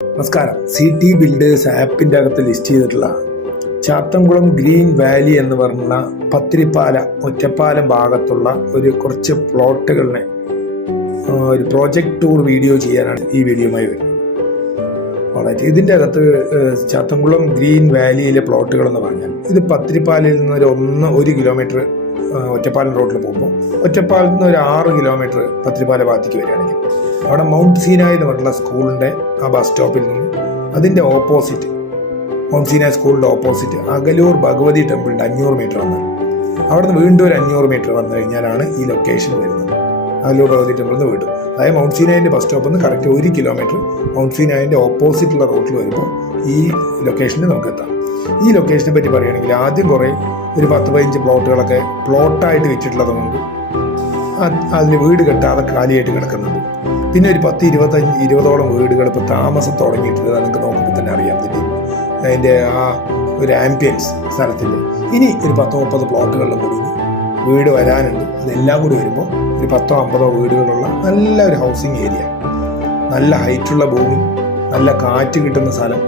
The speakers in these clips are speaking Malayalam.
നമസ്കാരം. CT ബിൽഡേഴ്സ് ആപ്പിൻ്റെ അകത്ത് ലിസ്റ്റ് ചെയ്തിട്ടുള്ള ചാത്തൻകുളം ഗ്രീൻ വാലി എന്ന് പറഞ്ഞ പത്തിരിപ്പാല ഒറ്റപ്പാലം ഭാഗത്തുള്ള കുറച്ച് പ്ലോട്ടുകളിനെ ഒരു പ്രോജക്റ്റ് ടൂർ വീഡിയോ ചെയ്യാനാണ് ഈ വീഡിയോയുമായി വരുന്നത്. വളരെ ഇതിൻ്റെ അകത്ത് ചാത്തൻകുളം ഗ്രീൻ വാലിയിലെ പ്ലോട്ടുകൾ എന്ന് പറഞ്ഞാൽ ഇത് പത്തിരിപ്പാലയിൽ നിന്ന് ഒരു കിലോമീറ്റർ ഒറ്റപ്പാലം റോഡിൽ പോകുമ്പോൾ ഒറ്റപ്പാലത്ത് നിന്ന് ഒരു 6 കിലോമീറ്റർ പത്തിരിപ്പാല ഭാഗത്തേക്ക് വരികയാണെങ്കിൽ അവിടെ മൗണ്ട് സീനായ് എന്ന് പറഞ്ഞുള്ള സ്കൂളിൻ്റെ ആ ബസ് സ്റ്റോപ്പിൽ നിന്ന് അതിൻ്റെ ഓപ്പോസിറ്റ് മൗണ്ട് സീനായ് സ്കൂളിൻ്റെ ഓപ്പോസിറ്റ് അകലൂർ ഭഗവതി ടെമ്പിളിൻ്റെ 500 മീറ്റർ വന്നാൽ അവിടെ നിന്ന് വീണ്ടും ഒരു 500 മീറ്റർ വന്നു കഴിഞ്ഞാലാണ് ഈ ലൊക്കേഷൻ വരുന്നത്. അകലൂർ ഭഗവതി ടെമ്പിളിൽ നിന്ന് വീണ്ടും അതായത് മൗണ്ട് സീനായിൻ്റെ ബസ് സ്റ്റോപ്പിൽ നിന്ന് കറക്റ്റ് 1 കിലോമീറ്റർ മൗണ്ട് സീനായിൻ്റെ ഓപ്പോസിറ്റുള്ള റൂട്ടിൽ വരുമ്പോൾ ഈ ലൊക്കേഷനിൽ നമുക്ക് എത്താം. ഈ ലൊക്കേഷനെ പറ്റി പറയുകയാണെങ്കിൽ ആദ്യം കുറേ ഒരു 10-15 പ്ലോട്ടുകളൊക്കെ പ്ലോട്ടായിട്ട് വെച്ചിട്ടുള്ളതുകൊണ്ട് അതിൽ വീട് കെട്ടാതെ കാലിയായിട്ട് കിടക്കുന്നുണ്ട്. പിന്നെ ഒരു 10-20ഓളം വീടുകൾ ഇപ്പോൾ താമസം തുടങ്ങിയിട്ടുണ്ട്. നിങ്ങൾക്ക് നോക്കുമ്പോൾ തന്നെ അറിയാം അതിൻ്റെ ആ ഒരു ആംബിയൻസ് സ്ഥലത്തിൻ്റെ. ഇനി ഒരു 10-30 പ്ലോട്ടുകളിലും കൂടി വീട് വരാനുണ്ട്. അതെല്ലാം കൂടി വരുമ്പോൾ ഒരു 10-50 വീടുകളുള്ള നല്ല ഒരു ഹൗസിങ് ഏരിയ, നല്ല ഹൈറ്റുള്ള ഭൂമി, നല്ല കാറ്റ് കിട്ടുന്ന സ്ഥലം,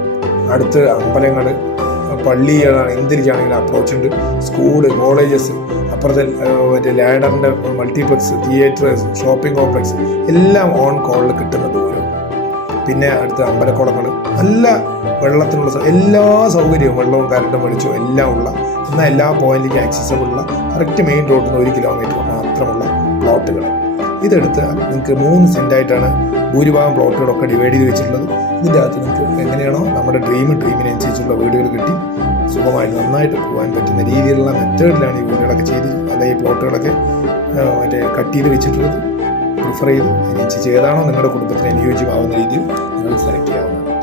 അടുത്ത് അമ്പലങ്ങൾ, പള്ളികളാണ്, എന്തിരിക്കുകയാണെങ്കിലും അപ്രോച്ച് ഉണ്ട്, സ്കൂള്, കോളേജസ്, അപ്പുറത്തെ മറ്റേ ലാഡറിൻ്റെ മൾട്ടിപ്ലക്സ്, തിയേറ്റേഴ്സ്, ഷോപ്പിംഗ് കോംപ്ലക്സ് എല്ലാം ഓൺ കോളിൽ കിട്ടുന്ന ദൂരം. പിന്നെ അടുത്ത് അമ്പലക്കുളങ്ങൾ, നല്ല വെള്ളത്തിനുള്ള എല്ലാ സൗകര്യവും, വെള്ളവും കറണ്ടും വെളിച്ചവും എല്ലാം ഉള്ള, എന്നാൽ എല്ലാ പോയിന്റിലേക്കും ആക്സസബിൾ ഉള്ള കറക്റ്റ് മെയിൻ റോഡിൽ നിന്ന് 1 കിലോമീറ്റർ മാത്രമുള്ള പ്ലോട്ടുകൾ. ഇതെടുത്ത് നിങ്ങൾക്ക് 3 സെൻറ്റായിട്ടാണ് ഭൂരിഭാഗം പ്ലോട്ടുകളൊക്കെ ഡിവൈഡ് ചെയ്ത് വെച്ചിട്ടുള്ളത്. ഇതിൻ്റെ അകത്ത് നിങ്ങൾക്ക് എങ്ങനെയാണോ നമ്മുടെ ഡ്രീമിനനുസരിച്ചുള്ള വീടുകൾ കിട്ടി സുഖമായിട്ട് നന്നായിട്ട് പോകാൻ പറ്റുന്ന രീതിയിലുള്ള മെത്തേഡിലാണ് ഈ വീടുകളൊക്കെ ചെയ്തിട്ടുള്ളത്. അല്ലെങ്കിൽ ഈ പ്ലോട്ടുകളൊക്കെ കട്ട് ചെയ്ത് വെച്ചിട്ടുള്ളത് പ്രിഫർ ചെയ്ത് അതിനനുസരിച്ച് ഏതാണോ നിങ്ങളുടെ കുടുംബത്തിന് അനുയോജ്യമാവുന്ന രീതിയിൽ നിങ്ങൾ സെലക്ട് ചെയ്യാവുന്നതാണ്.